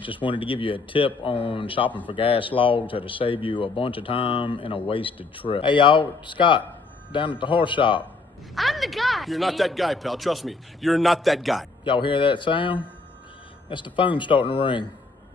and just wanted to give you a tip on shopping for gas logs that'll save you a bunch of time and a wasted trip. Hey y'all, Scott, down at the Hearth shop. I'm the guy. You're not that guy, pal. Trust me. You're not that guy. Y'all hear that sound? That's the phone starting to ring,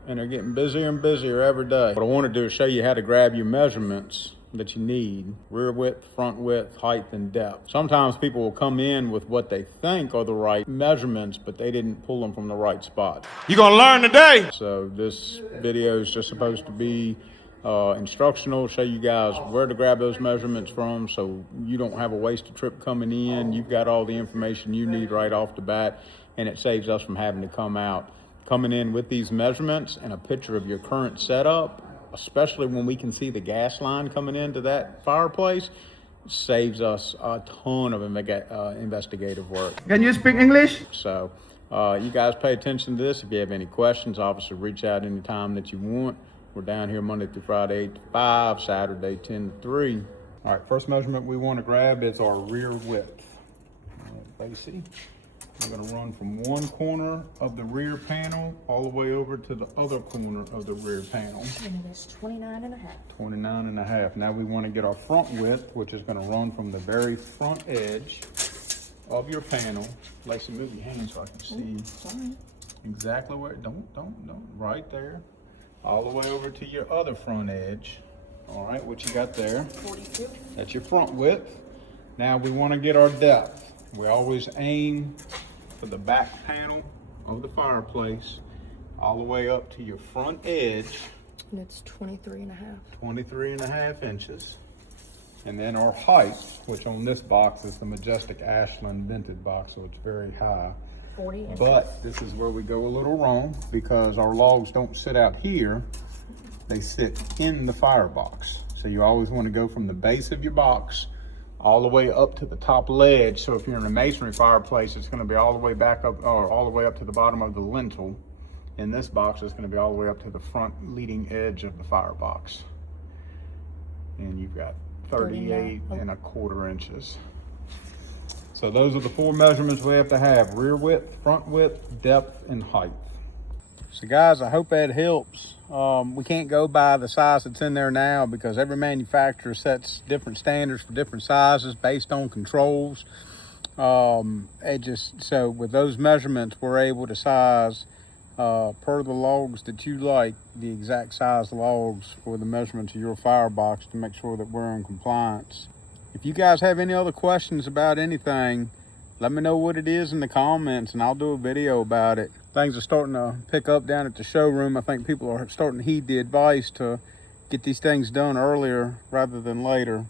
and they're getting busier and busier every day. What I want to do is show you how to grab your measurements that you need: rear width, front width, height, and depth. Sometimes people will come in with what they think are the right measurements, but they didn't pull them from the right spot. You're gonna learn today. So this video is just supposed to be instructional, show you guys where to grab those measurements from so you don't have a wasted trip coming in. You've got all the information you need right off the bat, and it saves us from having to coming in with these measurements and a picture of your current setup, especially when we can see the gas line coming into that fireplace. Saves us a ton of investigative work. Can you speak English? So you guys pay attention to this. If you have any questions, obviously reach out anytime that you want. We're down here Monday through Friday, 8 to 5, Saturday, 10 to 3. All right, first measurement we want to grab is our rear width. All right, Basie. We're gonna run from one corner of the rear panel all the way over to the other corner of the rear panel. And it is 29.5. 29.5. Now we want to get our front width, which is going to run from the very front edge of your panel. Lacey, move your hand so I can see exactly where. Don't. Right there. All the way over to your other front edge. All right, what you got there? 42. That's your front width. Now we want to get our depth. We always aim for the back panel of the fireplace all the way up to your front edge. And it's 23.5. 23.5 inches. And then our height, which on this box is the Majestic Ashland vented box, so it's very high. 40 inches. But this is where we go a little wrong, because our logs don't sit out here, they sit in the firebox. So you always want to go from the base of your box all the way up to the top ledge. So if you're in a masonry fireplace, it's going to be all the way back up, or all the way up to the bottom of the lintel. In this box, it's going to be all the way up to the front leading edge of the firebox. And you've got 38.25 inches. So those are the 4 measurements we have to have: rear width, front width, depth, and height. So guys, I hope that helps. We can't go by the size that's in there now because every manufacturer sets different standards for different sizes based on controls. So with those measurements, we're able to size per the logs that you like, the exact size logs for the measurements of your firebox to make sure that we're in compliance. If you guys have any other questions about anything, let me know what it is in the comments and I'll do a video about it. Things are starting to pick up down at the showroom. I think people are starting to heed the advice to get these things done earlier rather than later.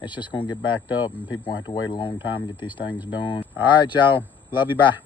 It's just going to get backed up and people will have to wait a long time to get these things done. All right, y'all. Love you. Bye.